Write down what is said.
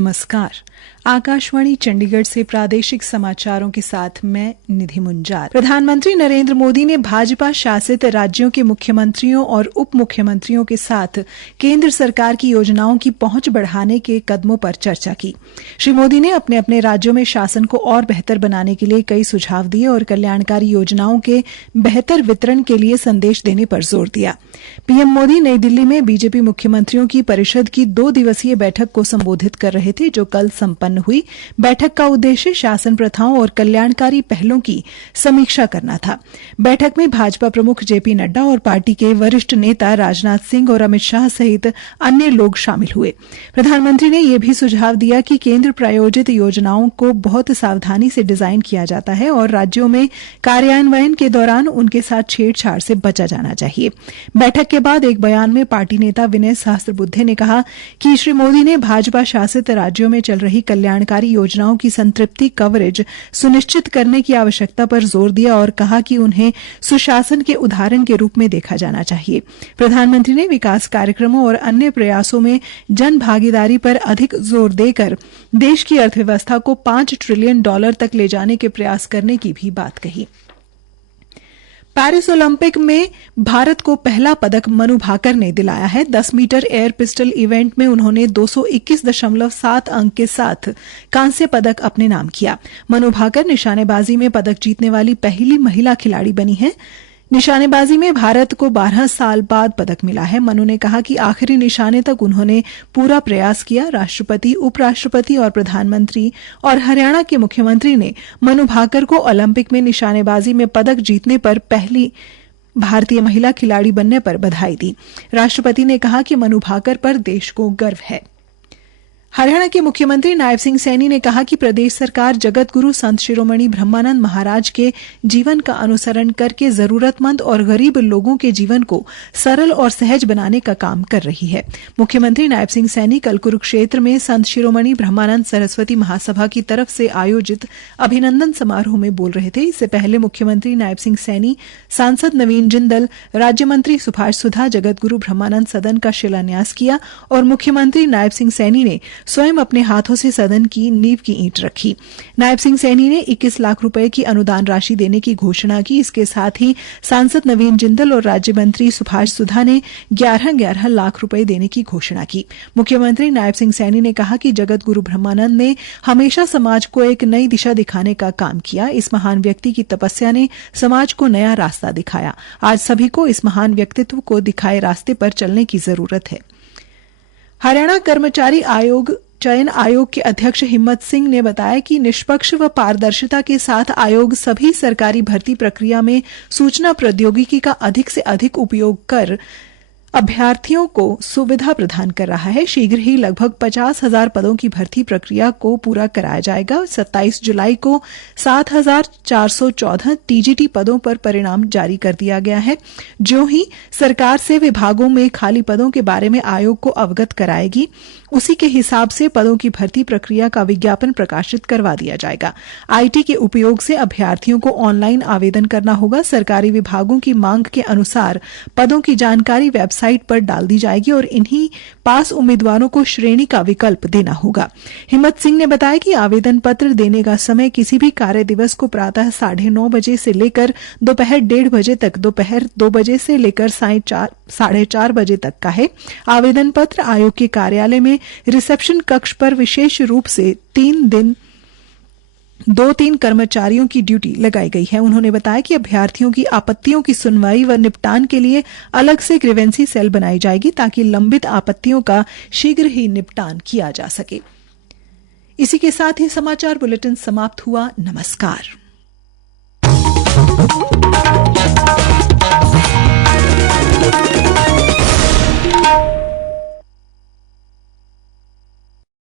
नमस्कार। आकाशवाणी चंडीगढ़ से प्रादेशिक समाचारों के साथ मैं निधि मुंजार। प्रधानमंत्री नरेंद्र मोदी ने भाजपा शासित राज्यों के मुख्यमंत्रियों और उप मुख्यमंत्रियों के साथ केंद्र सरकार की योजनाओं की पहुंच बढ़ाने के कदमों पर चर्चा की। श्री मोदी ने अपने अपने राज्यों में शासन को और बेहतर बनाने के लिए कई सुझाव दिए और कल्याणकारी योजनाओं के बेहतर वितरण के लिए संदेश देने पर जोर दिया। पीएम मोदी नई दिल्ली में बीजेपी मुख्यमंत्रियों की परिषद की 2 दिवसीय बैठक को संबोधित कर रहे थे, जो कल संपन्न हुई। बैठक का उद्देश्य शासन प्रथाओं और कल्याणकारी पहलों की समीक्षा करना था। बैठक में भाजपा प्रमुख जेपी नड्डा और पार्टी के वरिष्ठ नेता राजनाथ सिंह और अमित शाह सहित अन्य लोग शामिल हुए। प्रधानमंत्री ने यह भी सुझाव दिया कि केंद्र प्रायोजित योजनाओं को बहुत सावधानी से डिजाइन किया जाता है और राज्यों में कार्यान्वयन के दौरान उनके साथ छेड़छाड़ से बचा जाना चाहिए। बैठक के बाद एक बयान में पार्टी नेता विनय सहस्त्रबुद्धे ने कहा कि श्री मोदी ने भाजपा शासित राज्यों में चल रही कल्याणकारी योजनाओं की संतृप्ति कवरेज सुनिश्चित करने की आवश्यकता पर जोर दिया और कहा कि उन्हें सुशासन के उदाहरण के रूप में देखा जाना चाहिए। प्रधानमंत्री ने विकास कार्यक्रमों और अन्य प्रयासों में जन भागीदारी पर अधिक जोर देकर देश की अर्थव्यवस्था को $5 ट्रिलियन तक ले जाने के प्रयास करने की भी बात कही। पेरिस ओलंपिक में भारत को पहला पदक मनु भाकर ने दिलाया है। 10 मीटर एयर पिस्टल इवेंट में उन्होंने 221.7 अंक के साथ कांस्य पदक अपने नाम किया। मनु भाकर निशानेबाजी में पदक जीतने वाली पहली महिला खिलाड़ी बनी है। निशानेबाजी में भारत को 12 साल बाद पदक मिला है। मनु ने कहा कि आखिरी निशाने तक उन्होंने पूरा प्रयास किया। राष्ट्रपति, उपराष्ट्रपति और प्रधानमंत्री और हरियाणा के मुख्यमंत्री ने मनु भाकर को ओलंपिक में निशानेबाजी में पदक जीतने पर पहली भारतीय महिला खिलाड़ी बनने पर बधाई दी। राष्ट्रपति ने कहा कि मनु भाकर पर देश को गर्व है। हरियाणा के मुख्यमंत्री नायब सिंह सैनी ने कहा कि प्रदेश सरकार जगत गुरु संत शिरोमणि ब्रह्मानंद महाराज के जीवन का अनुसरण करके जरूरतमंद और गरीब लोगों के जीवन को सरल और सहज बनाने का काम कर रही है। मुख्यमंत्री नायब सिंह सैनी कल कुरुक्षेत्र में संत शिरोमणि ब्रह्मानंद सरस्वती महासभा की तरफ से आयोजित अभिनंदन समारोह में बोल रहे थे। इससे पहले मुख्यमंत्री नायब सिंह सैनी, सांसद नवीन जिंदल, राज्य मंत्री सुभाष सुधा जगत गुरु ब्रह्मानंद सदन का शिलान्यास किया और मुख्यमंत्री नायब सिंह सैनी ने स्वयं अपने हाथों से सदन की नींव की ईंट रखी। नायब सिंह सैनी ने 21 लाख रुपए की अनुदान राशि देने की घोषणा की। इसके साथ ही सांसद नवीन जिंदल और राज्य मंत्री सुभाष सुधा ने 11 लाख रुपए देने की घोषणा की। मुख्यमंत्री नायब सिंह सैनी ने कहा कि जगत गुरु ब्रह्मानंद ने हमेशा समाज को एक नई दिशा दिखाने का काम किया। इस महान व्यक्ति की तपस्या ने समाज को नया रास्ता दिखाया। आज सभी को इस महान व्यक्तित्व को दिखाए रास्ते पर चलने की जरूरत है। हरियाणा कर्मचारी चयन आयोग के अध्यक्ष हिम्मत सिंह ने बताया कि निष्पक्ष व पारदर्शिता के साथ आयोग सभी सरकारी भर्ती प्रक्रिया में सूचना प्रौद्योगिकी का अधिक से अधिक उपयोग कर अभ्यर्थियों को सुविधा प्रदान कर रहा है। शीघ्र ही लगभग 50,000 पदों की भर्ती प्रक्रिया को पूरा कराया जाएगा। 27 जुलाई को 7,414 टीजीटी पदों पर परिणाम जारी कर दिया गया है। जो ही सरकार से विभागों में खाली पदों के बारे में आयोग को अवगत कराएगी, उसी के हिसाब से पदों की भर्ती प्रक्रिया का विज्ञापन प्रकाशित करवा दिया जाएगा। आईटी के उपयोग से अभ्यर्थियों को ऑनलाइन आवेदन करना होगा। सरकारी विभागों की मांग के अनुसार पदों की जानकारी वेबसाइट पर डाल दी जाएगी और इन्हीं पास उम्मीदवारों को श्रेणी का विकल्प देना होगा। हिम्मत सिंह ने बताया कि आवेदन पत्र देने का समय किसी भी कार्य दिवस को प्रातः 9:30 बजे से लेकर दोपहर 1:30 बजे तक, दोपहर 2 बजे से लेकर 4:30 बजे तक का है। आवेदन पत्र आयोग के कार्यालय में रिसेप्शन कक्ष पर विशेष रूप से 2-3 कर्मचारियों की ड्यूटी लगाई गई है। उन्होंने बताया कि अभ्यर्थियों की आपत्तियों की सुनवाई व निपटान के लिए अलग से ग्रीवेंसी सेल बनाई जाएगी ताकि लंबित आपत्तियों का शीघ्र ही निपटान किया जा सके। इसी के साथ ही समाचार बुलेटिन समाप्त हुआ। नमस्कार।